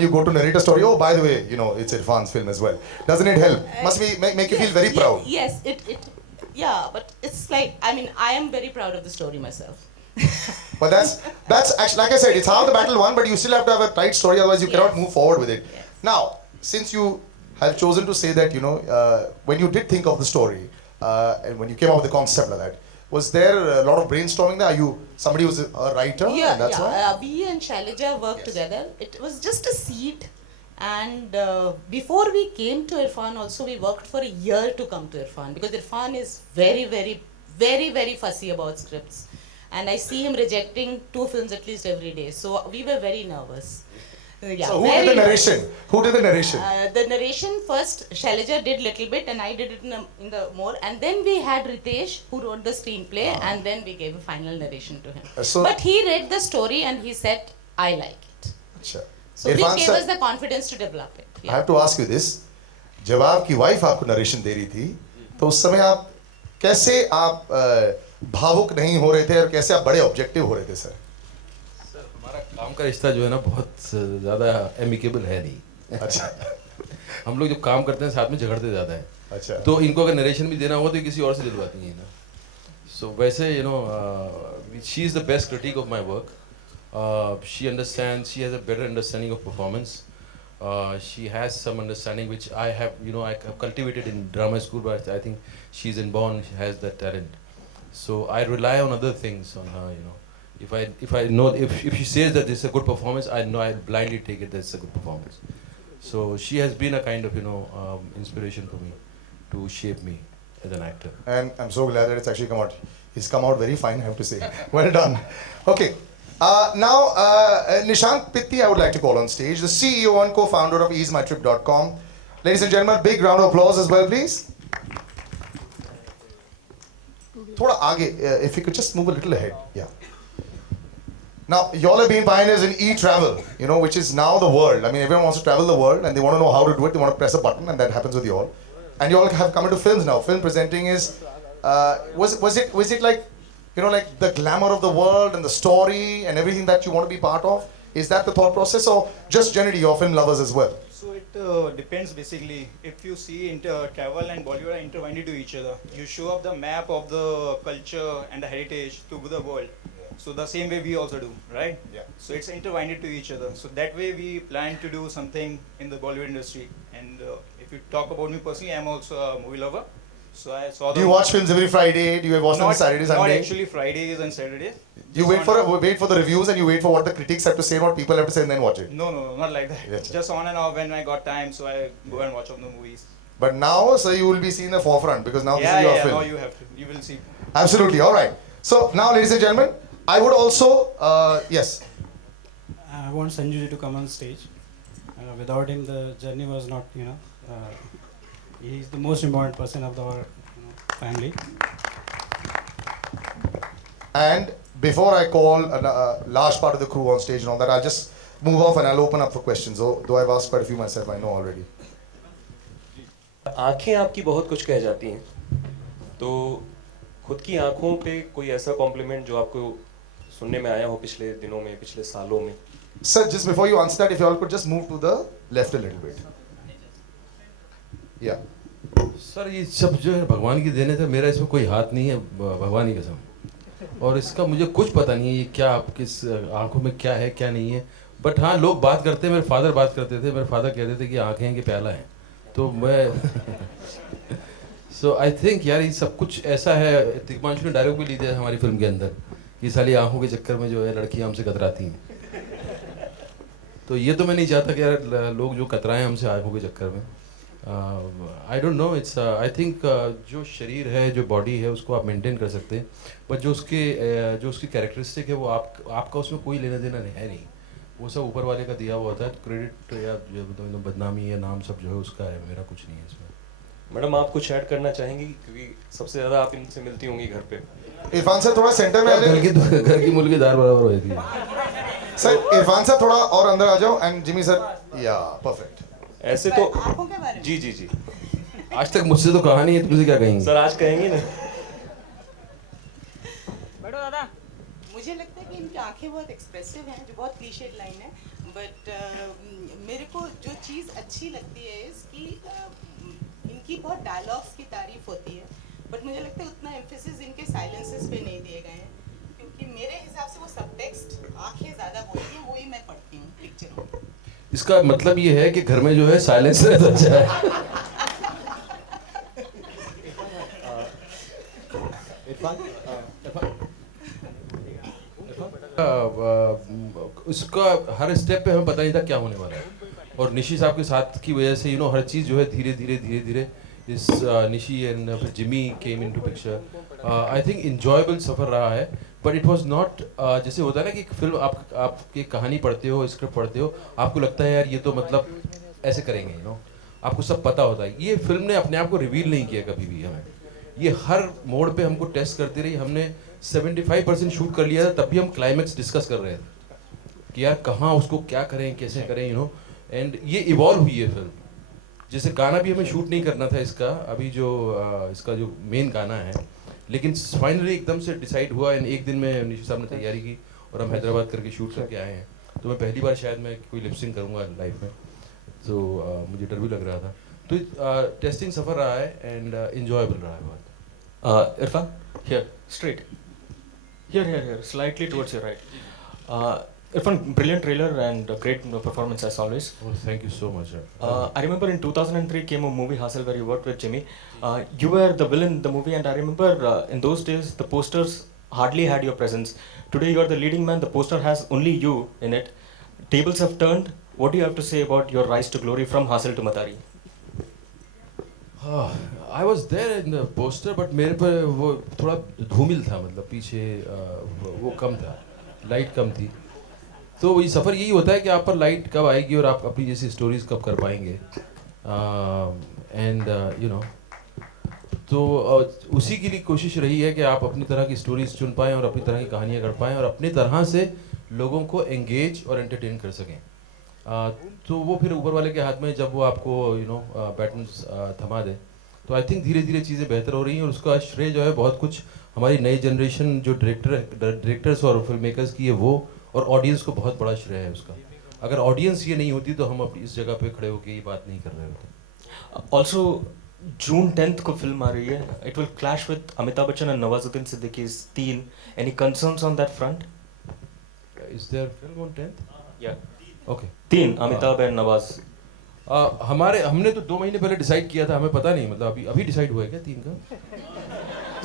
when you go to narrate a story, oh, by the way, you know, it's Irfan's film as well. Doesn't it help? Must be make you feel very proud. Yes, yeah, but it's like, I mean, I am very proud of the story myself. But that's actually, like I said, it's how the battle won, but you still have to have a tight story, otherwise you cannot move forward with it. Yes. Now, since you have chosen to say that, you know, when you did think of the story, and when you came up with the concept like that, was there a lot of brainstorming there? Are you somebody who's a writer? Yeah, and that's yeah. why? We and Shailaja worked Yes. together. It was just a seed. And before we came to Irfan also, we worked for a year to come to Irfan, because Irfan is very, very, very, very fussy about scripts. And I see him rejecting 2 films at least every day. So we were very nervous. Yeah, So who very did the nervous. narration? Who did the narration? The narration first, Shailaja did little bit and I did it in the more. And then we had Ritesh who wrote the screenplay and then we gave a final narration to him. So- But he read the story and he said, I like it. Achha. So Irfan this gave sir, us the confidence to develop it. I have to ask you this. जब आपकी wife आपको narration दे रही थी, तो उस समय आप कैसे आप भावुक नहीं हो रहे थे और कैसे आप बड़े ऑब्जेक्टिव हो रहे थे सर? सर हमारा काम का रिश्ता जो है ना बहुत ज़्यादा एमिकेबल है नहीं। अच्छा हम लोग जब काम करते हैं साथ में झगड़ते ज़्यादा हैं। अच्छा तो इनको अगर नरेशन भी देना होगा तो किसी और से दिलवाती हैं ना। सो वैसे you know she is the best critic of my work. She understand, she has a better understanding of performance. She has some understanding which I have, you know, I have cultivated in drama school, but I think she's inborn, she has that talent. So I rely on other things on her, you know. If I know, if she says that this is a good performance, I know I'll blindly take it that it's a good performance. So she has been a kind of, you know, inspiration for me to shape me as an actor. And I'm so glad that it's actually come out. He's come out very fine, I have to say. Well done. Okay. Now, Nishant Pitti, I would like to call on stage, the CEO and co-founder of easemytrip.com. Ladies and gentlemen, big round of applause as well, please. Thoda aage, if you could just move a little ahead. Yeah. Now, y'all have been pioneers in e-travel, you know, which is now the world. I mean, everyone wants to travel the world and they want to know how to do it. They want to press a button, and that happens with you all. And you all have come into films now. Film presenting is, was it like, you know, like the glamour of the world and the story and everything that you want to be part of? Is that the thought process, or just generally you're film lovers as well? So it depends basically. If you see travel and Bollywood are intertwined to each other. You show up the map of the culture and the heritage to the world. So the same way we also do, right? Yeah. So it's intertwined to each other. So that way we plan to do something in the Bollywood industry. And if you talk about me personally, I'm also a movie lover. So I saw the. Do you watch films every Friday? Do you watch them on Saturday, Not Sunday? actually Fridays and Saturdays. You wait for the reviews and you wait for what the critics have to say and what people have to say and then watch it. No, not like that. Yes. Just on and off when I got time, so I go and watch of the movies. But now, so you will be seen in the forefront because now this is your film. Now you have to. You will see. Absolutely. All right. So now, ladies and gentlemen, I would also yes. I want Sanju ji to come on stage. Without him, the journey was not, you know, he's the most important person of our, you know, family. And before I call a large part of the crew on stage and all that, I'll just move off and I'll open up for questions. Though I've asked quite a few myself, I know already. आंखें आपकी बहुत कुछ कह जाती हैं, तो खुद की आंखों पे कोई ऐसा कॉम्प्लीमेंट जो आपको सुनने में आया हो पिछले दिनों में, पिछले सालों में? Sir, just before you answer that, if you all could just move to the left a little bit. Yeah. Sir ये सब जो है भगवान की देने से, मेरा इसमें कोई हाथ नहीं है, भगवान की कसम। और इसका मुझे कुछ पता नहीं है ये क्या, आप किस आंखों में क्या है क्या नहीं है। बट हाँ, लोग बात करते हैं, मेरे फादर बात करते थे, मेरे फादर कहते थे कि आंखें हैं कि प्याला है, तो मैं सो आई थिंक यार ये सब कुछ ऐसा है। तिग्मांशु ने डायलॉग भी ली दिया हमारी फिल्म के अंदर कि साली आंखों के चक्कर में जो है लड़कियां हमसे कतराती हैं। तो ये तो मैं नहीं चाहता कि यार लोग जो कतराएं हमसे आंखों के चक्कर में। I don't know, it's I think जो शरीर है, जो बॉडी है, उसको आप मेंटेन कर सकते हैं, बट जो उसकी कैरेक्टरिस्टिक है वो आपका उसमें कोई लेना देना है नहीं। वो सब ऊपर वाले का दिया हुआ होता है। क्रेडिट या जो बदनामी या नाम सब जो है उसका है, मेरा कुछ नहीं है इसमें। मैडम आप कुछ ऐड करना चाहेंगी, क्योंकि सबसे ज़्यादा आप इनसे मिलती होंगी घर पे? इरफान सर थोड़ा सेंटर में आ जाओ। घर की मुर्गी दाल बराबर होती है। सर इरफान सर थोड़ा और अंदर आ जाओ, एंड जिमी सर, या परफेक्ट। ऐसे तो आंखों के बारे में? जी आज तक मुझसे तो कहा नहीं है, तुमसे क्या कहेंगे सर? आज कहेंगे ना। बड़ो दादा, मुझे लगता है कि इनकी आंखें बहुत एक्सप्रेसिव हैं, जो बहुत क्लीशेड लाइन है। बट मेरे को जो चीज़ अच्छी लगती है इसकी इनकी बहुत डायलॉग्स की तारीफ होती है, बट मुझे लगता है उतना एम्फेसिस इनके साइलेंसेस पे नहीं दिए गए हैं, क्योंकि मेरे हिसाब से वो सब टेक्स्ट आंखें ज़्यादा बोलती हैं, वही मैं पढ़ती हूँ पिक्चरों में। इसका मतलब ये है कि घर में जो है साइलेंस रहता है। उसका हर स्टेप पे हमें पता नहीं था क्या होने वाला है, और निशी साहब के साथ की वजह से हर चीज़ जो है धीरे धीरे इस निशी एंड फिर Jimmy came into picture. I think enjoyable सफ़र रहा है, बट इट वाज नॉट जैसे होता है ना कि एक फिल्म आप एक कहानी पढ़ते हो, स्क्रिप्ट पढ़ते हो, आपको लगता है यार ये तो मतलब ऐसे करेंगे, आपको सब पता होता है। ये फिल्म ने अपने आप को रिवील नहीं किया कभी भी हमें, ये हर मोड़ पे हमको टेस्ट करती रही। हमने 75% शूट कर लिया था, तब भी हम क्लाइमेक्स डिस्कस कर रहे थे कि यार कहाँ उसको क्या करें, कैसे करें, एंड ये इवॉल्व हुई है फिल्म। जैसे गाना भी हमें शूट नहीं करना था इसका, अभी जो इसका जो मेन गाना है, लेकिन फाइनली एकदम से डिसाइड हुआ एंड एक दिन में निशी साहब ने तैयारी की और हम हैदराबाद करके शूट करके आए हैं। तो मैं पहली बार शायद मैं कोई लिपसिंग करूँगा लाइफ में, तो मुझे डर भी लग रहा था। तो टेस्टिंग सफ़र रहा है एंड इंजॉयबल रहा है बहुत। Irfan, here, straight. Here, slightly towards your right. Irfan, brilliant trailer and a great performance as always. Oh, thank you so much. I remember in 2003 came a movie Hustle where you worked with Jimmy. You were the villain in the movie, and I remember in those days the posters hardly had your presence. Today you are the leading man. The poster has only you in it. Tables have turned. What do you have to say about your rise to glory from Hustle to Matari? I was there in the poster, but मेरे पर वो थोड़ा धूमिल था, मतलब पीछे वो कम था, लाइट कम थी। तो ये सफ़र यही होता है कि आप पर लाइट कब आएगी और आप अपनी जैसी स्टोरीज कब कर पाएंगे, एंड तो उसी के लिए कोशिश रही है कि आप अपनी तरह की स्टोरीज चुन पाएँ और अपनी तरह की कहानियाँ कर पाएँ और अपनी तरह से लोगों को एंगेज और एंटरटेन कर सकें। तो वो फिर ऊपर वाले के हाथ में, जब वो आपको बैटन थमा दे, तो आई थिंक धीरे धीरे चीज़ें बेहतर हो रही हैं। और उसका श्रेय जो है बहुत कुछ हमारी नई जनरेशन जो डायरेक्टर्स और फिल्म मेकर्स की है वो, और ऑडियंस को बहुत बड़ा श्रेय है उसका। अगर ऑडियंस ये नहीं होती तो हम अब इस जगह पे खड़े होकर ये बात नहीं कर रहे होते। Also, June 10th को फिल्म आ रही है. It will clash with Amitabh Bachchan and Nawazuddin Siddiqui's Teen. Any concerns on that front? Is there film on 10th? Yeah. Okay. Teen, Amitabh and Nawaz. हमने तो 2 महीने पहले डिसाइड किया था, हमें पता नहीं, मतलब अभी डिसाइड हुआ है क्या 3 का?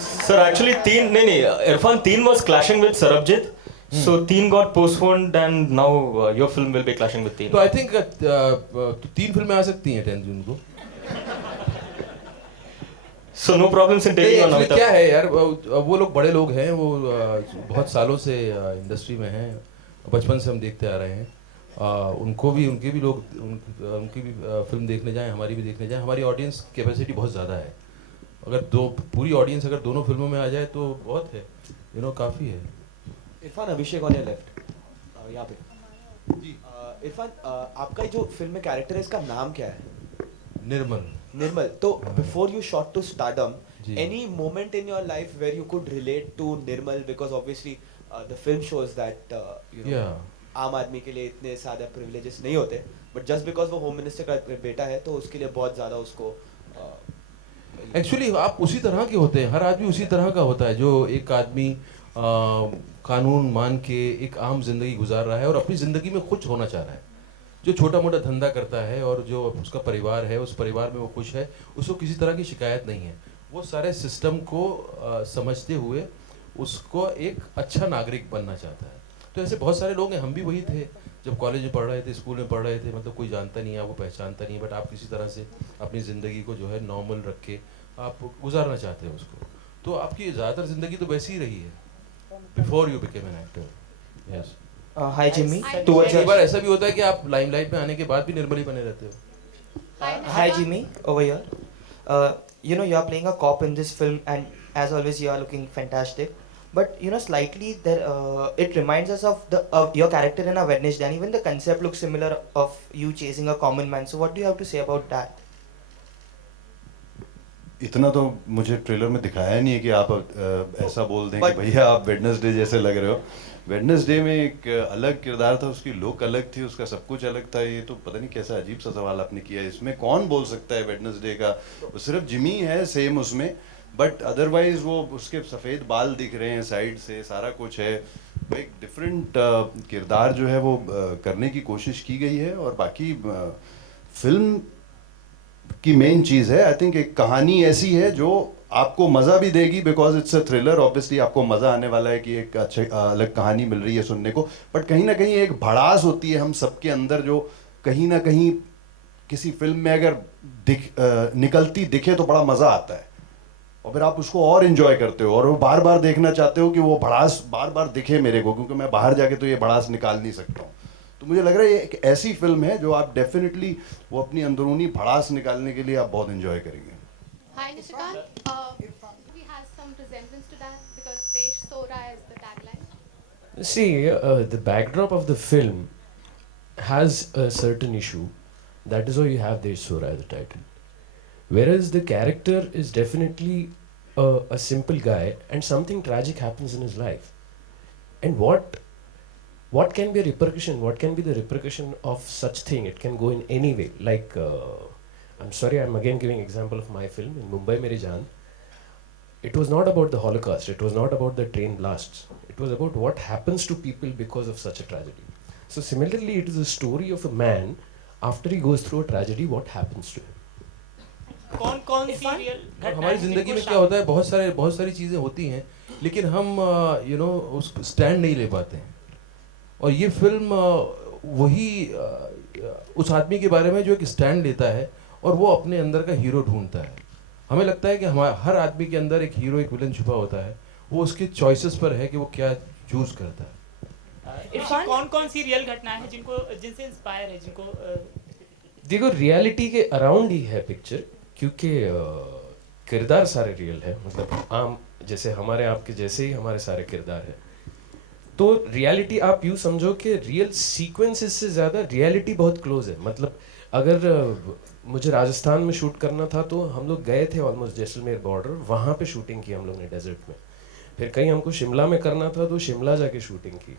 Sir, actually Teen, नहीं, Irfan Teen was clashing with Sarabjit. So Teen got postponed and now your film will be clashing with Teen. तो आई थिंक 3 फिल्में आ सकती हैं 10 जून को। So no problems in taking on Actually Amitabh. क्या है यार, वो लोग बड़े लोग हैं, वो बहुत सालों से इंडस्ट्री में हैं, बचपन से हम देखते आ रहे हैं। उनकी भी फिल्म देखने जाएं, हमारी भी देखने जाएं। हमारी ऑडियंस कैपेसिटी बहुत ज़्यादा है, अगर पूरी ऑडियंस अगर दोनों फिल्मों में आ जाए तो बहुत है, काफ़ी है। इरफान, अभिषेक ऑन योर लेफ्ट, यहाँ पे जी। इरफान, आपका जो फिल्म में कैरेक्टर है इसका नाम क्या है? निर्मल। तो before you shot to stardom, any moment in your life where you could relate to Nirmal? Because obviously the film shows that आम आदमी के लिए इतने ज़्यादा प्रिविलेजेस नहीं होते, बट जस्ट बिकॉज वो होम मिनिस्टर का बेटा है तो उसके लिए बहुत ज़्यादा उसको एक्चुअली आप उसी तरह के होते हैं, हर आदमी उसी तरह का होता है, जो एक आदमी कानून मान के एक आम जिंदगी गुजार रहा है और अपनी ज़िंदगी में खुश होना चाह रहा है, जो छोटा मोटा धंधा करता है और जो उसका परिवार है, उस परिवार में वो खुश है, उसको किसी तरह की शिकायत नहीं है। वो सारे सिस्टम को समझते हुए उसको एक अच्छा नागरिक बनना चाहता है। तो ऐसे बहुत सारे लोग हैं, हम भी वही थे जब कॉलेज में पढ़ रहे थे, स्कूल में पढ़ रहे थे, मतलब कोई जानता नहीं है, आपको पहचानता नहीं है, बट आप किसी तरह से अपनी ज़िंदगी को जो है नॉर्मल रख के आप गुजारना चाहते हैं उसको। तो आपकी ज़्यादातर ज़िंदगी तो वैसी ही रही है before you became an actor. Yes. Hi Jimmy. कई बार ऐसा भी होता है कि आप लाइमलाइट में आने के बाद भी निर्मल ही बने रहते हो। Hi Jimmy, over here. You are playing a cop in this film, and as always, you are looking fantastic. But slightly there, it reminds us of your character in a Wednesday, and even the concept looks similar of you chasing a common man. So what do you have to say about that? इतना तो मुझे trailer में दिखाया नहीं है कि आप ऐसा बोल दें कि भैया आप वेडनेसडे जैसे लग रहे हो। वेडनेसडे में एक अलग किरदार था, उसकी लुक अलग थी, उसका सब कुछ अलग था। ये तो पता नहीं कैसा अजीब सा सवाल आपने किया। इसमें कौन बोल सकता है वेडनेसडे का? वो सिर्फ जिमी है सेम उसमें, बट अदरवाइज वो उसके सफ़ेद बाल दिख रहे हैं साइड से, सारा कुछ है। वो एक डिफरेंट किरदार जो है वो करने की कोशिश की गई है। और बाकी फिल्म की मेन चीज़ है, आई थिंक एक कहानी ऐसी है जो आपको मज़ा भी देगी, because it's a thriller. Obviously आपको मज़ा आने वाला है कि एक अच्छी अलग कहानी मिल रही है सुनने को, बट कहीं ना कहीं एक भड़ास होती है हम सबके अंदर जो कहीं ना कहीं किसी फिल्म में अगर निकलती दिखे तो बड़ा मज़ा आता है, और फिर आप उसको और इन्जॉय करते हो और वो बार बार देखना चाहते हो कि वो भड़ास बार बार दिखे मेरे को, क्योंकि मैं बाहर जाके तो ये भड़ास निकाल नहीं सकता हूँ। तो मुझे लग रहा है ये एक ऐसी फिल्म है जो आप डेफिनेटली वो अपनी अंदरूनी भड़ास निकालने के लिए आप बहुत इन्जॉय करेंगे। Hi Nishikant, we have some resemblance to that because Pesh Sora is the tagline. See, the backdrop of the film has a certain issue. That is why you have Desh Sora as the title. Whereas the character is definitely a simple guy, and something tragic happens in his life. And what can be a repercussion? What can be the repercussion of such thing? It can go in any way. Like, I'm sorry, I'm again giving example of my film in Mumbai Meri Jaan. It was not about the Holocaust. It was not about the train blasts. It was about what happens to people because of such a tragedy. So similarly, it is a story of a man after he goes through a tragedy. What happens to him? कौन सी real हमारी ज़िंदगी में क्या होता है, बहुत सारी चीज़ें होती हैं, लेकिन हम उस स्टैंड नहीं ले पाते हैं। और ये फिल्म वही उस आदमी के बारे में जो एक स्टैंड लेता है और वो अपने अंदर का हीरो ढूंढता है। हमें लगता है कि हर आदमी के अंदर एक हीरो, एक विलन छुपा होता है, वो उसके चॉइसेस पर है कि वो क्या चूज करता है। कौन सी रियल घटना है जिनसे इंस्पायर है, जिनको देखो रियलिटी के अराउंड ही है पिक्चर, क्योंकि किरदार सारे रियल है। मतलब आम जैसे हमारे आपके जैसे ही हमारे सारे किरदार हैं। तो रियलिटी आप यूँ समझो कि रियल सीक्वेंसेस से ज़्यादा रियलिटी बहुत क्लोज है। मतलब अगर मुझे राजस्थान में शूट करना था तो हम लोग गए थे ऑलमोस्ट जैसलमेर बॉर्डर, वहाँ पे शूटिंग की हम लोग ने डेजर्ट में। फिर कहीं हमको शिमला में करना था तो शिमला जाके शूटिंग की,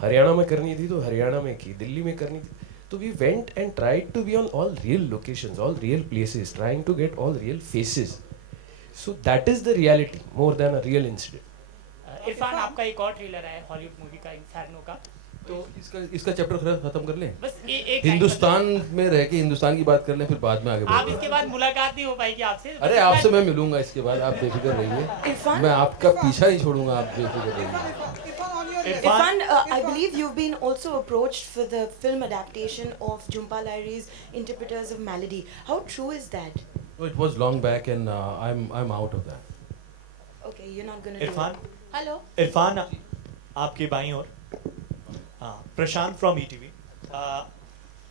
हरियाणा में करनी थी तो हरियाणा में की, दिल्ली में करनी थी। तो we went and tried to be on all real locations, all real places, trying to get all real faces. So that is the reality more than a real incident. Irfan, आपका एक और ट्रेलर है हॉलीवुड मूवी का inferno का, तो इसका chapter खत्म कर लें। बस एक हिंदुस्तान में रह के हिंदुस्तान की बात कर लें, फिर बाद में आगे आप इसके बाद मुलाकात नहीं हो पाएगी आपसे। अरे आपसे मैं मिलूंगा इसके बाद, आप बेफिक्र रहिए, मैं आपका पीछा नहीं छोड़ूंगा, आप बेफिक्र रहिए। Irfan, I believe you've been also approached for the film adaptation of Jhumpa Lahiri's Interpreters of Melody. How true is that? Oh, it was long back and I'm out of that. Okay, you're not going to do Irfan? it. Hello? Irfan, आपके बाईं ओर, हाँ, प्रशांत from ETV.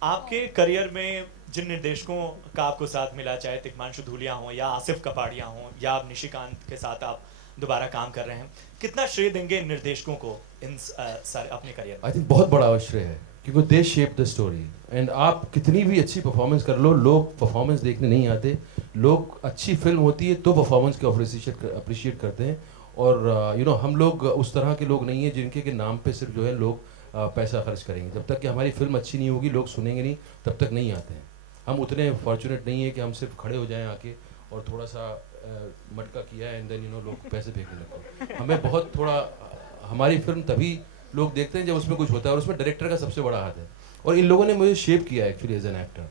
आपके career में जिन निर्देशकों का आपको साथ मिला, चाहे तिग्मांशु धूलिया हों या आसिफ कपाड़िया हों या अब निशिकांत के साथ आप दोबारा काम कर रहे हैं, कितना श्रेय देंगे इन निर्देशकों को इन सारे अपने करियर में? आई थिंक बहुत बड़ा श्रेय है, क्योंकि दे शेप द स्टोरी। एंड आप कितनी भी अच्छी परफॉर्मेंस कर लो, लोग परफॉर्मेंस देखने नहीं आते। लोग अच्छी फिल्म होती है तो परफॉर्मेंस को अप्रिशिएट करते हैं। और हम लोग उस तरह के लोग नहीं हैं जिनके के नाम पे सिर्फ जो है लोग पैसा खर्च करेंगे। जब तक कि हमारी फिल्म अच्छी नहीं होगी, लोग सुनेंगे नहीं, तब तक नहीं आते हैं। हम उतने फॉर्चुनेट नहीं है कि हम सिर्फ खड़े हो जाएं आके और थोड़ा सा मटका किया एंड देन लोग पैसे फेंकने लगते हैं। हमें बहुत थोड़ा, हमारी फिल्म तभी लोग देखते हैं जब उसमें कुछ होता है, और उसमें डायरेक्टर का सबसे बड़ा हाथ है। और इन लोगों ने मुझे शेप किया एक्चुअली एज एन एक्टर।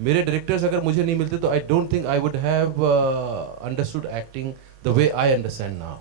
मेरे डायरेक्टर्स अगर मुझे नहीं मिलते तो I don't think I would have understood acting the way I understand now.